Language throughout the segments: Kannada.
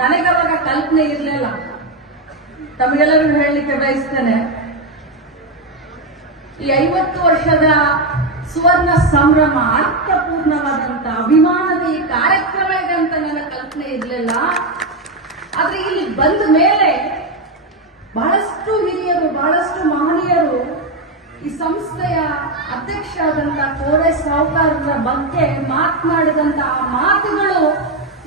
ನನಗವಾಗ ಕಲ್ಪನೆ ಇರಲಿಲ್ಲ. ತಮಗೆಲ್ಲರೂ ಹೇಳಲಿಕ್ಕೆ ಬಯಸ್ತೇನೆ, ಈ 50 ವರ್ಷದ ಸುವರ್ಣ ಸಂಭ್ರಮ, ಅರ್ಥಪೂರ್ಣವಾದಂತ ಅಭಿಮಾನದ ಈ ಕಾರ್ಯಕ್ರಮ ಇದೆ ಅಂತ ನನ್ನ ಕಲ್ಪನೆ ಇರಲಿಲ್ಲ. ಆದ್ರೆ ಇಲ್ಲಿ ಬಂದ ಮೇಲೆ ಬಹಳಷ್ಟು ಹಿರಿಯರು, ಬಹಳಷ್ಟು ಮಹನೀಯರು ಈ ಸಂಸ್ಥೆಯ ಅಧ್ಯಕ್ಷ ಆದಂತ ಕೋರೆ ಸಾಹುಕಾರರ ಬಗ್ಗೆ ಮಾತನಾಡಿದಂತಹ ಮಾತುಗಳು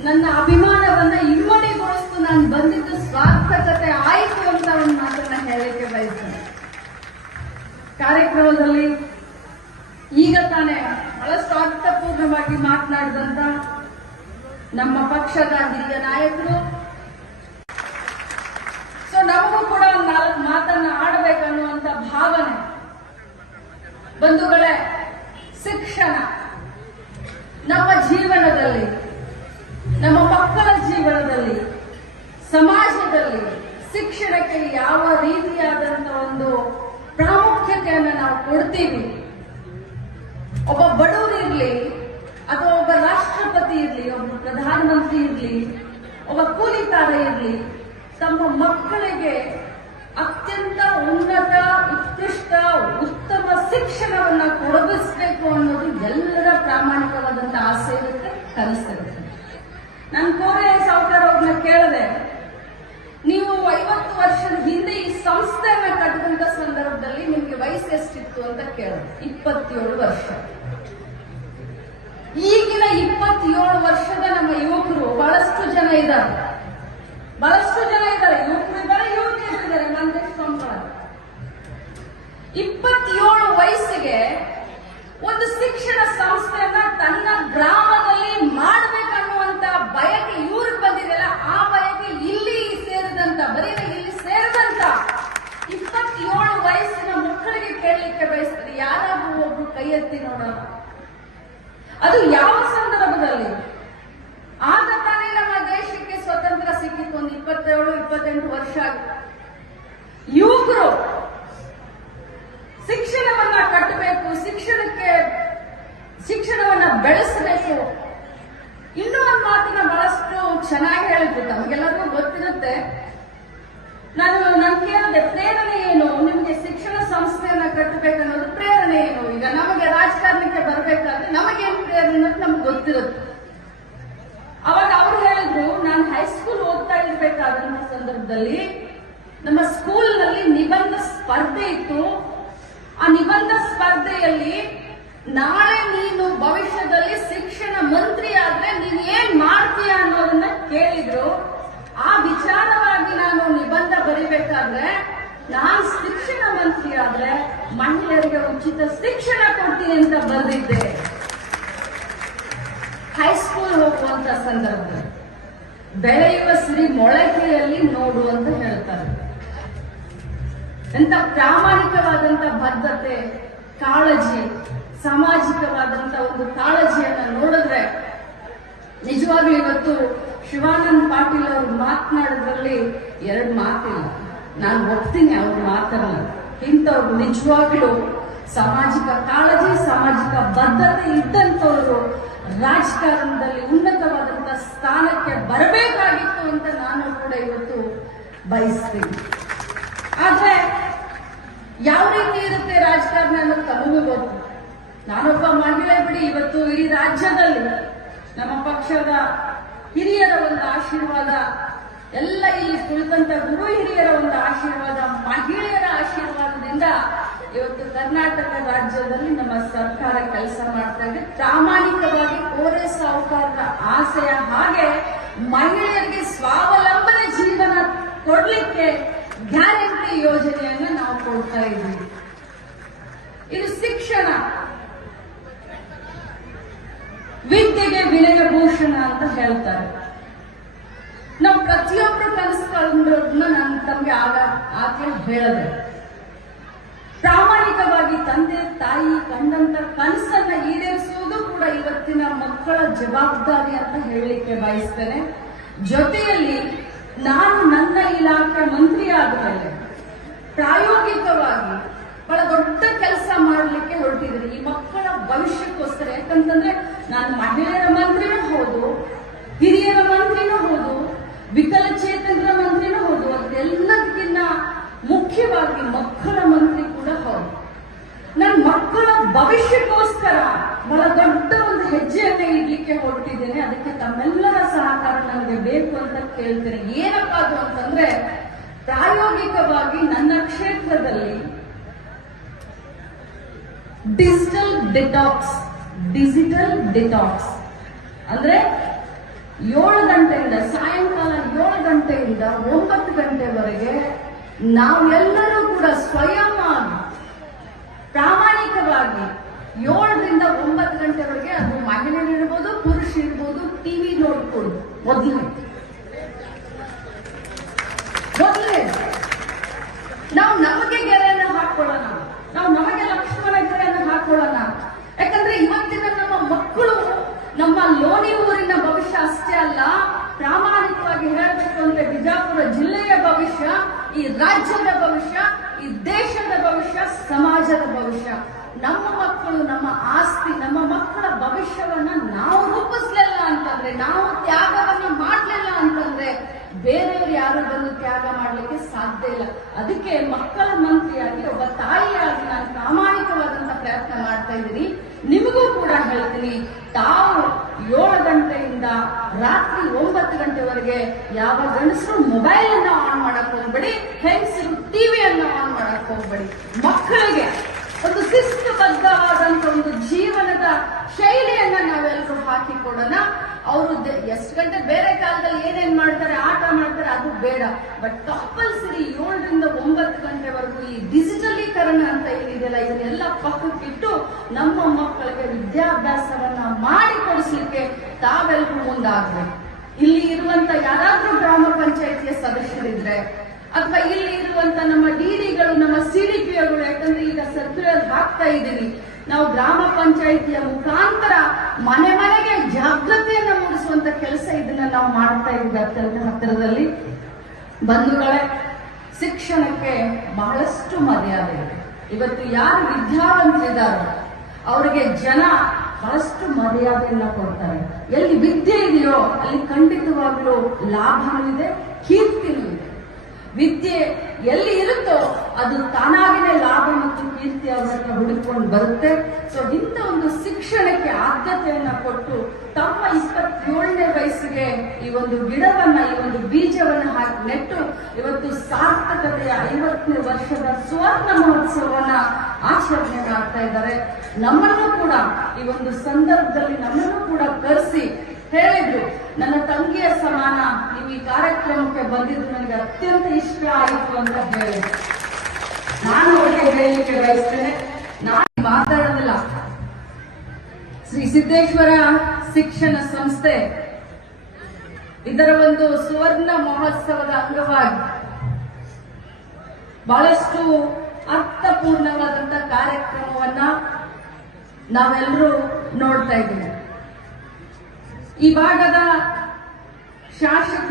ನನ್ನ ಅಭಿಮಾನವನ್ನ ಇಮ್ಮಡಿಗೊಳಿಸ್ತು. ನಾನು ಬಂದಿದ್ದು ಸಾರ್ಥಕತೆ ಆಯಿತು ಅಂತ ಒಂದು ಮಾತನ್ನ ಹೇಳಲಿಕ್ಕೆ ಬಯಸ್ತೇನೆ. ಕಾರ್ಯಕ್ರಮದಲ್ಲಿ ಈಗ ತಾನೇ ಬಹಳಷ್ಟು ಅರ್ಥಪೂರ್ಣವಾಗಿ ಮಾತನಾಡಿದಂತ ನಮ್ಮ ಪಕ್ಷದ ಹಿರಿಯ ನಾಯಕರು, ನಮಗೂ ಕೂಡ ಒಂದು 4 ಮಾತನ್ನ ಆಡಬೇಕನ್ನುವಂತ ಭಾವನೆ. ಬಂಧುಗಳೇ, ಶಿಕ್ಷಣ ನಮ್ಮ ಜೀವನದಲ್ಲಿ, ನಮ್ಮ ಮಕ್ಕಳ ಜೀವನದಲ್ಲಿ, ಸಮಾಜದಲ್ಲಿ ಶಿಕ್ಷಣಕ್ಕೆ ಯಾವ ರೀತಿಯಾದಂತಹ ಒಂದು ಪ್ರಾಮುಖ್ಯತೆಯನ್ನು ನಾವು ಕೊಡ್ತೀವಿ. ಒಬ್ಬ ಬಡವರಿರ್ಲಿ ಅಥವಾ ಒಬ್ಬ ರಾಷ್ಟ್ರಪತಿ ಇರ್ಲಿ, ಒಬ್ಬ ಪ್ರಧಾನಮಂತ್ರಿ ಇರ್ಲಿ, ಒಬ್ಬ ಕೂಲಿಕಾರ ಇರ್ಲಿ, ತಮ್ಮ ಮಕ್ಕಳಿಗೆ ಅತ್ಯಂತ ಉನ್ನತ, ಉತ್ಕೃಷ್ಟ, ಉತ್ತಮ ಶಿಕ್ಷಣವನ್ನ ಕೊಡಗಿಸಬೇಕು ಅನ್ನೋದು ಎಲ್ಲರ ಪ್ರಾಮಾಣಿಕವಾದಂತಹ ಆಸೆ ಇರುತ್ತೆ, ಕನಸಿರುತ್ತೆ. ನಾನು ಕೋರೆ ಸಾಹುಕಾರ ಅವ್ರನ್ನ ಕೇಳಿದೆ, ನೀವು 50 ವರ್ಷದ ಹಿಂದೆ ಈ ಸಂಸ್ಥೆಯನ್ನ ಕಟ್ಟಿದಂತ ಸಂದರ್ಭದಲ್ಲಿ ನಿಮ್ಗೆ ವಯಸ್ಸು ಎಷ್ಟಿತ್ತು ಅಂತ ಕೇಳಿದೆ. 27 ವರ್ಷ. ಈಗಿನ 27 ವರ್ಷದ ನಮ್ಮ ಯುವಕರು ಬಹಳಷ್ಟು ಜನ ಇದ್ದಾರೆ, ಯುವಕರು ಇದ್ದಾರೆ, ಯುವತಿಯರು ಇದ್ದಾರೆ. ನನ್ನ ಸಂಬಳ 27 ವಯಸ್ಸಿಗೆ ಒಂದು ಶಿಕ್ಷಣ ಸಂಸ್ಥೆಯನ್ನ ತನ್ನ ಗ್ರಾಮದಲ್ಲಿ ಮಾಡಬೇಕನ್ನುವಂತ ಬಯಕೆ ಇವ್ರಿಗೆ ಬಂದಿದೆಯಲ್ಲ, ಆ ಬಯಕೆ ಇಲ್ಲಿ ಸೇರಿದಂತ, ಬರೀ ಇಲ್ಲಿ ಸೇರಿದಂತ 27 ವಯಸ್ಸಿನ ಮಕ್ಕಳಿಗೆ ಕೇಳಲಿಕ್ಕೆ ಬಯಸ್ತದೆ. ಯಾರಾದ್ರೂ ಒಬ್ರು ಕೈ ಎತ್ತಿ ನೋಡೋಣ. ಅದು ಯಾವ ಸಂದರ್ಭದಲ್ಲಿ? ಆಗ ತಾನೇ ನಮ್ಮ ದೇಶಕ್ಕೆ ಸ್ವತಂತ್ರ ಸಿಕ್ಕಿತ್ತು. ಒಂದು 27-28 ವರ್ಷ ಆಗಿದೆ. ಯುವಕರು ಶಿಕ್ಷಣವನ್ನ ಕಟ್ಟಬೇಕು, ಶಿಕ್ಷಣವನ್ನ ಬೆಳೆಸಬೇಕು. ಇನ್ನೂ ಒಂದು ಮಾತನ್ನ ಬಹಳಷ್ಟು ಚೆನ್ನಾಗಿ ಹೇಳಿದ್ರು, ನಮಗೆಲ್ಲರಿಗೂ ಗೊತ್ತಿರುತ್ತೆ. ನಾನು ಕೇಳಿದೆ, ಪ್ರೇರಣೆ ಏನು? ನಿಮ್ಗೆ ಶಿಕ್ಷಣ ಸಂಸ್ಥೆಯನ್ನ ಕಟ್ಟಬೇಕನ್ನೋದು ಪ್ರೇರಣೆ ಏನು? ಈಗ ನಮಗೆ ರಾಜಕಾರಣಕ್ಕೆ ಬರಬೇಕಾದ್ರೆ ನಮಗೇನು ಪ್ರೇರಣೆ ಅಂತ ನಮ್ಗೆ ಗೊತ್ತಿರುತ್ತೆ. ಅವಾಗ ಅವ್ರು ಹೇಳಿದ್ರು, ನಾನು ಹೈಸ್ಕೂಲ್ ಓದ್ತಾ ಇರ್ಬೇಕಾದಂತ ಸಂದರ್ಭದಲ್ಲಿ ನಮ್ಮ ಸ್ಕೂಲ್ನಲ್ಲಿ ನಿಬಂಧ ಸ್ಪರ್ಧೆ ಇತ್ತು. ಆ ನಿಬಂಧ ಸ್ಪರ್ಧೆಯಲ್ಲಿ ನಾಳೆ ನೀನು ಭವಿಷ್ಯದಲ್ಲಿ ಶಿಕ್ಷಣ ಮಂತ್ರಿ ಆದ್ರೆ ನೀನ್ ಏನ್ ಮಾಡ್ತೀಯ ಅನ್ನೋದನ್ನ ಕೇಳಿದ್ರು. ಆ ವಿಚಾರವಾಗಿ ನಾನು ನಿಬಂಧ ಬರಿಬೇಕಾದ್ರೆ, ನಾನು ಶಿಕ್ಷಣ ಮಂತ್ರಿ ಆದ್ರೆ ಮಹಿಳೆಯರಿಗೆ ಉಚಿತ ಶಿಕ್ಷಣ ಕೊಡ್ತೀನಿ ಅಂತ ಬರೆದಿದ್ದೆ. ಹೈಸ್ಕೂಲ್ ಹೋಗುವಂತ ಸಂದರ್ಭದಲ್ಲಿ ಬೆಳೆಯುವ ಸಿರಿ ಮೊಳಕೆಯಲ್ಲಿ ನೋಡು ಅಂತ ಹೇಳ್ತಾರೆ. ಎಂತ ಪ್ರಾಮಾಣಿಕವಾದಂತ ಬದ್ಧತೆ, ಕಾಳಜಿ, ಸಾಮಾಜಿಕವಾದಂತ ಒಂದು ಕಾಳಜಿಯನ್ನ ನೋಡಿದ್ರೆ ನಿಜವಾಗ್ಲೂ ಇವತ್ತು ಶಿವಾನಂದ ಪಾಟೀಲ್ ಅವರು ಮಾತನಾಡೋದ್ರಲ್ಲಿ 2 ಮಾತಿಲ್ಲ. ನಾನು ಒಪ್ತೀನಿ ಅವ್ರ ಮಾತನ್ನ. ಇಂಥವ್ರು ನಿಜವಾಗ್ಲೂ ಸಾಮಾಜಿಕ ಕಾಳಜಿ, ಸಾಮಾಜಿಕ ಬದ್ಧತೆ ಇದ್ದಂಥವ್ರು ರಾಜಕಾರಣದಲ್ಲಿ ಉನ್ನತವಾದಂತಹ ಸ್ಥಾನಕ್ಕೆ ಬರಬೇಕಾಗಿತ್ತು ಅಂತ ನಾನು ಕೂಡ ಇವತ್ತು ಬಯಸ್ತೀನಿ. ಆದ್ರೆ ಯಾವ ರೀತಿ ಇರುತ್ತೆ ರಾಜಕಾರಣ ಅನ್ನೋದು ತಮಗೂ ಗೊತ್ತು. ನಾನೊಬ್ಬ ಮಹಿಳೆ ಬಿಡಿ, ಇವತ್ತು ಇಡೀ ರಾಜ್ಯದಲ್ಲಿ ನಮ್ಮ ಪಕ್ಷದ ಹಿರಿಯರ ಒಂದು ಆಶೀರ್ವಾದ, ಎಲ್ಲ ಇಲ್ಲಿ ಕುಳಿತಂತ ಗುರು ಹಿರಿಯರ ಒಂದು ಆಶೀರ್ವಾದ, ಮಹಿಳೆಯರ ಆಶೀರ್ವಾದದಿಂದ ಇವತ್ತು ಕರ್ನಾಟಕ ರಾಜ್ಯದಲ್ಲಿ ನಮ್ಮ ಸರ್ಕಾರ ಕೆಲಸ ಮಾಡ್ತಾ ಇದೆ. ಪ್ರಾಮಾಣಿಕವಾಗಿ ಕೋರೆ ಸಾಹುಕಾರರ ಆಸೆಯ ಹಾಗೆ ಮಹಿಳೆಯರಿಗೆ ಸ್ವಾವಲಂಬನೆ ಜೀವನ ಕೊಡ್ಲಿಕ್ಕೆ ಗ್ಯಾರಂಟಿ ಯೋಜನೆಯನ್ನ ನಾವು ಕೊಡ್ತಾ ಇದ್ದೀವಿ. ಇದು ಶಿಕ್ಷಣ, ವಿದ್ಯೆಗೆ ವಿನಯ ಭೂಷಣ ಅಂತ ಹೇಳ್ತಾರೆ. ನಾವು ಪ್ರತಿಯೊಬ್ಬರು ಕನಸುಗಳನ್ನ ನಾನು ತಮಗೆ ಆಗ್ಲೇ ಹೇಳಿದೆ. ಪ್ರಾಮಾಣಿಕವಾಗಿ ತಂದೆ ತಾಯಿ ಕಂಡಂತ ಕನಸನ್ನ ಈಡೇರಿಸುವುದು ಕೂಡ ಇವತ್ತಿನ ಮಕ್ಕಳ ಜವಾಬ್ದಾರಿ ಅಂತ ಹೇಳಲಿಕ್ಕೆ ಬಯಸ್ತೇನೆ. ಜೊತೆಯಲ್ಲಿ ನಾನು ನನ್ನ ಇಲಾಖೆ ಮಂತ್ರಿ ಆದ್ಮೇಲೆ ಪ್ರಾಯೋಗಿಕವಾಗಿ ಬಹಳ ದೊಡ್ಡ ಕೆಲಸ ಮಾಡಲಿಕ್ಕೆ ಹೊರಟಿದ್ದೀನಿ ಈ ಮಕ್ಕಳ ಭವಿಷ್ಯಕ್ಕೋಸ್ಕರ. ಯಾಕಂತಂದ್ರೆ ನಾನು ಮಹಿಳೆಯರ ಮಂತ್ರಿನೂ ಹೌದು, ಹಿರಿಯರ ಮಂತ್ರಿನೂ ಹೌದು, ತಮ್ಮೆಲ್ಲರ ಸಹಕಾರ ನನಗೆ ಬೇಕು ಅಂತ ಕೇಳ್ತೇನೆ. ಏನಪ್ಪ ಅದು ಅಂತಂದ್ರೆ, ಪ್ರಾಯೋಗಿಕವಾಗಿ ನನ್ನ ಕ್ಷೇತ್ರದಲ್ಲಿ ಡಿಜಿಟಲ್ ಡಿಟಾಕ್ಸ್ ಅಂದ್ರೆ 7 ಗಂಟೆಯಿಂದ ಸಾಯಂಕಾಲ 7 ಗಂಟೆಯಿಂದ 9 ಗಂಟೆವರೆಗೆ ನಾವೆಲ್ಲರೂ ಕೂಡ ಸ್ವಯಂ ಪ್ರಾಮಾಣಿಕವಾಗಿ 7ರಿಂದ 9 ಗಂಟೆವರೆಗೆ, ಅದು ಮಹಿಳೆಯರಿರ್ಬೋದು ಪುರುಷರಿರ್ಬೋದು, ಟಿವಿ ನೋಡ್ಕೊಳ್ಳೋದು. ಮೊದಲೇ ನಾವು ನಮಗೆ ಗೆರೆಯನ್ನು ಹಾಕೊಳ್ಳೋಣ, ನಾವು ನಮಗೆ ಲಕ್ಷ್ಮಣ ಗೆರೆಯನ್ನು ಹಾಕೊಳ್ಳೋಣ. ಯಾಕಂದ್ರೆ ಇವತ್ತಿನ ನಮ್ಮ ಮಕ್ಕಳು ನಮ್ಮ ಲೋಣಿ ಊರಿನ ಭವಿಷ್ಯ ಅಷ್ಟೇ ಅಲ್ಲ, ಪ್ರಾಮಾಣಿಕವಾಗಿ ಹೇಳಬೇಕು ಅಂದ್ರೆ ಬಿಜಾಪುರ ಜಿಲ್ಲೆಯ ಭವಿಷ್ಯ, ಈ ರಾಜ್ಯದ ಭವಿಷ್ಯ, ಈ ದೇಶದ ಭವಿಷ್ಯ, ಸಮಾಜದ ಭವಿಷ್ಯ. ನಮ್ಮ ಮಕ್ಕಳು ನಮ್ಮ ಆಸ್ತಿ, ನಮ್ಮ ಮಕ್ಕಳ ಭವಿಷ್ಯವನ್ನ ನಾವು ರೂಪಿಸ್ಲಿಲ್ಲ ಅಂತಂದ್ರೆ, ನಾವು ತ್ಯಾಗವನ್ನ ಮಾಡ್ಲಿಲ್ಲ ಅಂತಂದ್ರೆ ಬೇರೆಯವರು ಯಾರು ಬಂದು ತ್ಯಾಗ ಮಾಡ್ಲಿಕ್ಕೆ ಸಾಧ್ಯ ಇಲ್ಲ. ಅದಕ್ಕೆ ಮಕ್ಕಳ ಮಂತ್ರಿಯಾಗಿ, ಒಬ್ಬ ತಾಯಿಯಾಗಿ ನಾನು ಪ್ರಾಮಾಣಿಕವಾದಂತ ಪ್ರಯತ್ನ ಮಾಡ್ತಾ ಇದ್ದೀನಿ. ನಿಮಗೂ ಕೂಡ ಹೇಳ್ತೀನಿ, ತಾವು 7 ಗಂಟೆಯಿಂದ ರಾತ್ರಿ 9 ಗಂಟೆವರೆಗೆ ಯಾವ ಗಂಡಸರು ಮೊಬೈಲ್ ಅನ್ನ ಆನ್ ಮಾಡಕ್ ಹೋಗ್ಬೇಡಿ, ಹೆಂಗಸರು ಟಿವಿಯನ್ನ ಆನ್ ಮಾಡಕ್ ಹೋಗ್ಬೇಡಿ. ಮಕ್ಕಳಿಗೆ ಒಂದು ಶಿಸ್ತುಬದ್ಧವಾದಂತ ಒಂದು ಜೀವನದ ಶೈಲಿಯನ್ನ ನಾವೆಲ್ಲರೂ ಹಾಕಿಕೊಡೋಣ. ಅವರು ಎಷ್ಟು ಗಂಟೆ ಬೇರೆ ಕಾಲದಲ್ಲಿ ಏನೇನ್ ಮಾಡ್ತಾರೆ, ಆಟ ಮಾಡ್ತಾರೆ, ಅದು ಬೇಡ. ಬಟ್ ಕಂಪಲ್ಸರಿ 7ರಿಂದ 9 ಗಂಟೆವರೆಗೂ ಈ ಡಿಜಿಟಲೀಕರಣ ಅಂತ ಏನಿದೆಯಲ್ಲ, ಇದನ್ನೆಲ್ಲ ಪಕ್ಕಕ್ಕಿಟ್ಟು ನಮ್ಮ ಮಕ್ಕಳಿಗೆ ವಿದ್ಯಾಭ್ಯಾಸವನ್ನ ಮಾಡಿಕೊಡಿಸ್ಲಿಕ್ಕೆ ತಾವೆಲ್ಲರೂ ಮುಂದಾಗಬೇಕು. ಇಲ್ಲಿ ಇರುವಂತ ಯಾರಾದ್ರೂ ಗ್ರಾಮ ಪಂಚಾಯಿತಿಯ ಸದಸ್ಯರಿದ್ರೆ, ಅಥವಾ ಇಲ್ಲಿ ಇರುವಂತ ನಮ್ಮ ಡಿಡಿಗಳು, ನಮ್ಮ ಸಿಡಿಪಿಗಳು, ಯಾಕಂದ್ರೆ ಈಗ ಸರ್ಕ್ಯುಲರ್ ಹಾಕ್ತಾ ಇದ್ದೀವಿ, ನಾವು ಗ್ರಾಮ ಪಂಚಾಯಿತಿಯ ಮುಖಾಂತರ ಮನೆ ಮನೆಗೆ ಜಾಗೃತಿಯನ್ನ ಮೂಡಿಸುವಂತ ಕೆಲಸ ಇದನ್ನ ನಾವು ಮಾಡ್ತಾ ಇದ್ದೀವಿ ಹತ್ತಿರದಲ್ಲಿ. ಬಂಧುಗಳೇ, ಶಿಕ್ಷಣಕ್ಕೆ ಬಹಳಷ್ಟು ಮರ್ಯಾದೆ ಇದೆ. ಇವತ್ತು ಯಾರು ವಿದ್ಯಾವಂತರಿದ್ದಾರೋ ಅವರಿಗೆ ಜನ ಬಹಳಷ್ಟು ಮರ್ಯಾದೆಯನ್ನ ಕೊಡ್ತಾರೆ. ಎಲ್ಲಿ ವಿದ್ಯೆ ಇದೆಯೋ ಅಲ್ಲಿ ಖಂಡಿತವಾಗ್ಲೂ ಲಾಭನೂ ಇದೆ, ಕೀರ್ತಿನೂ ಇದೆ. ವಿದ್ಯೆ ಎಲ್ಲಿ ಇರುತ್ತೋ ಅದು ತಾನಾಗಿನೇ ಲಾಭ ಮತ್ತು ಕೀರ್ತಿ ಅವರನ್ನ ಹುಡುಕೊಂಡು ಬರುತ್ತೆ. ಸೊ ಇಂಥ ಒಂದು ಶಿಕ್ಷಣಕ್ಕೆ ಆದ್ಯತೆಯನ್ನ ಕೊಟ್ಟು ತಮ್ಮ 27ನೇ ವಯಸ್ಸಿಗೆ ಈ ಒಂದು ಗಿಡವನ್ನ, ಈ ಒಂದು ಬೀಜವನ್ನ ಹಾಕಿ ನೆಟ್ಟು ಇವತ್ತು ಸಾರ್ಥಕತೆಯ 50ನೇ ವರ್ಷದ ಸುವರ್ಣ ಮಹೋತ್ಸವವನ್ನ ಆಚರಣೆ ಮಾಡ್ತಾ ಇದ್ದಾರೆ. ನಮ್ಮನ್ನು ಕೂಡ ಈ ಒಂದು ಸಂದರ್ಭದಲ್ಲಿ ನಮ್ಮನ್ನು ಕೂಡ ಕರೆಸಿ ಹೇಳಿದ್ರು, ನನ್ನ ತಂಗಿಯ ಸಮಾನ ನೀವು ಈ ಕಾರ್ಯಕ್ರಮಕ್ಕೆ ಬಂದಿದ್ದು ನನಗೆ ಅತ್ಯಂತ ಇಷ್ಟ ಆಯಿತು ಅಂತ ಹೇಳಿ ನಾನು ಅವರಿಗೆ ಹೇಳಲಿಕ್ಕೆ ಬಯಸ್ತೇನೆ. ನಾನು ಮಾತಾಡೋದಿಲ್ಲ. ಶ್ರೀ ಸಿದ್ದೇಶ್ವರ ಶಿಕ್ಷಣ ಸಂಸ್ಥೆ ಇದರ ಒಂದು ಸುವರ್ಣ ಮಹೋತ್ಸವದ ಅಂಗವಾಗಿ ಬಹಳಷ್ಟು ಅರ್ಥಪೂರ್ಣವಾದಂತ ಕಾರ್ಯಕ್ರಮವನ್ನ ನಾವೆಲ್ಲರೂ ನೋಡ್ತಾ ಇದ್ದೀವಿ. ಈ ಭಾಗದ ಶಾಸಕರು